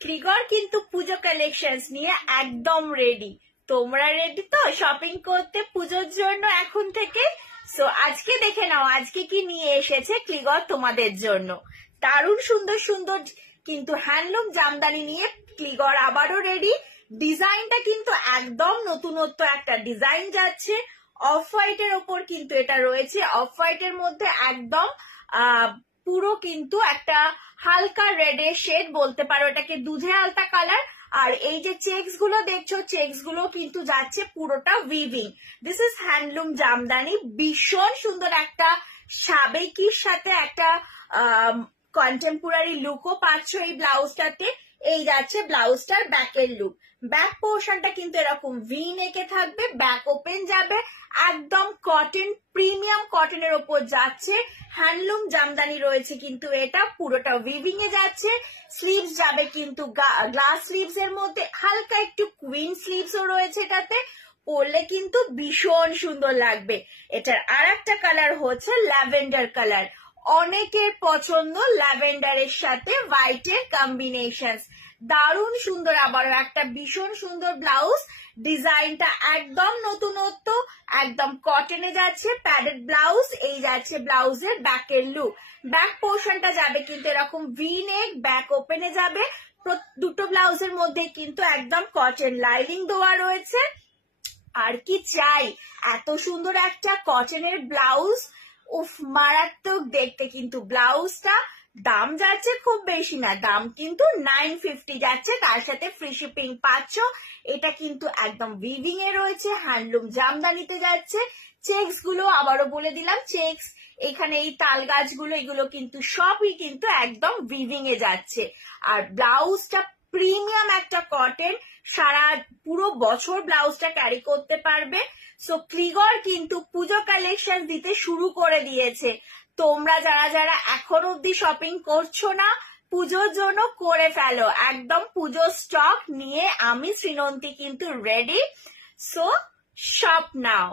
ক্লিগর কিন্তু পুজো কালেকশনস নিয়ে একদম রেডি। তোমরা রেডি তো শপিং করতে পুজোর জন্য এখন থেকে? সো আজকে দেখে নাও আজকে কি নিয়ে এসেছে ক্লিগর তোমাদের জন্য। দারুণ সুন্দর সুন্দর কিন্তু হ্যান্ডলুম জামদানি নিয়ে ক্লিগর আবারও রেডি। ডিজাইনটা কিন্তু একদম নতুনত্ব একটা ডিজাইন যাচ্ছে। অফ হোয়াইটের ওপর কিন্তু এটা রয়েছে, অফ হোয়াইটের মধ্যে একদম পুরো কিন্তু একটা হালকা রেডের শেড বলতে পারো, এটাকে দুধে আলতা কালার। আর এই যে চেক্স গুলো দেখছো, চেক্স গুলো কিন্তু যাচ্ছে পুরোটা weaving. This is handloom Jamdani. ভীষণ সুন্দর একটা সাবেকির সাথে একটা কন্টেম্পোরারি লুকও পাচ্ছ এই ব্লাউজটাতে। এই যাচ্ছে ব্লাউজটার ব্যাকের লুক। ব্যাক পোর্শনটা কিন্তু এরকম ভি নেকে থাকবে, ব্যাক ওপেন যাবে, একদম কটন, প্রিমিয়াম কটনের ওপর যাচ্ছে। হ্যান্ডলুম জামদানি রয়েছে কিন্তু এটা পুরোটা উইভিং এ যাচ্ছে। স্লিভস যাবে কিন্তু গ্লাস স্লিভস এর মধ্যে, হালকা একটু কুইন স্লিভসও রয়েছে এটাতে। পরলে কিন্তু ভীষণ সুন্দর লাগবে। এটার আর একটা কালার হচ্ছে ল্যাভেন্ডার কালার। অনেকের পছন্দ ল্যাভেন্ডারের সাথে হোয়াইটের কম্বিনেশন। দারুণ সুন্দর, আবার একটা ভীষণ সুন্দর ব্লাউজ। ডিজাইনটা একদম নতুনত্ব, একদম কটনে যাচ্ছে, প্যাডেড ব্লাউজ। এই যাচ্ছে ব্লাউজের ব্যাকের লুক। ব্যাক পোর্শনটা যাবে কিন্তু এরকম ভি নেক, ব্যাক ওপেনে যাবে। দুটো ব্লাউজের মধ্যে কিন্তু একদম কটন লাইনিং দেওয়া রয়েছে। আর কি চাই, এত সুন্দর একটা কটনের ব্লাউজ, উফ মারাত্মক দেখতে। কিন্তু ব্লাউজটা দাম যাচ্ছে খুব বেশি না, দাম কিন্তু 950 যাচ্ছে, তার সাথে ফ্রি শিপিং পাচ্ছ। এটা কিন্তু একদম উইভিং এ রয়েছে, হ্যান্ডলুম জামদানিতে যাচ্ছে। চেক্স গুলো আবারও বলে দিলাম, চেক্স এখানে এই তাল গাছগুলো এগুলো কিন্তু সবই কিন্তু একদম উইভিং এ যাচ্ছে। আর ব্লাউজটা প্রিমিয়াম একটা কটন, সারা পুরো বছর ব্লাউজটা ক্যারি করতে পারবে। সো ক্লিগর কিন্তু পুজো কালেকশন দিতে শুরু করে দিয়েছে। তোমরা যারা যারা এখন অব্দি শপিং করছো না, পুজোর জন্য করে ফেলো। একদম পুজোর স্টক নিয়ে আমি শ্রীনন্তী কিন্তু রেডি। সো শপ নাও।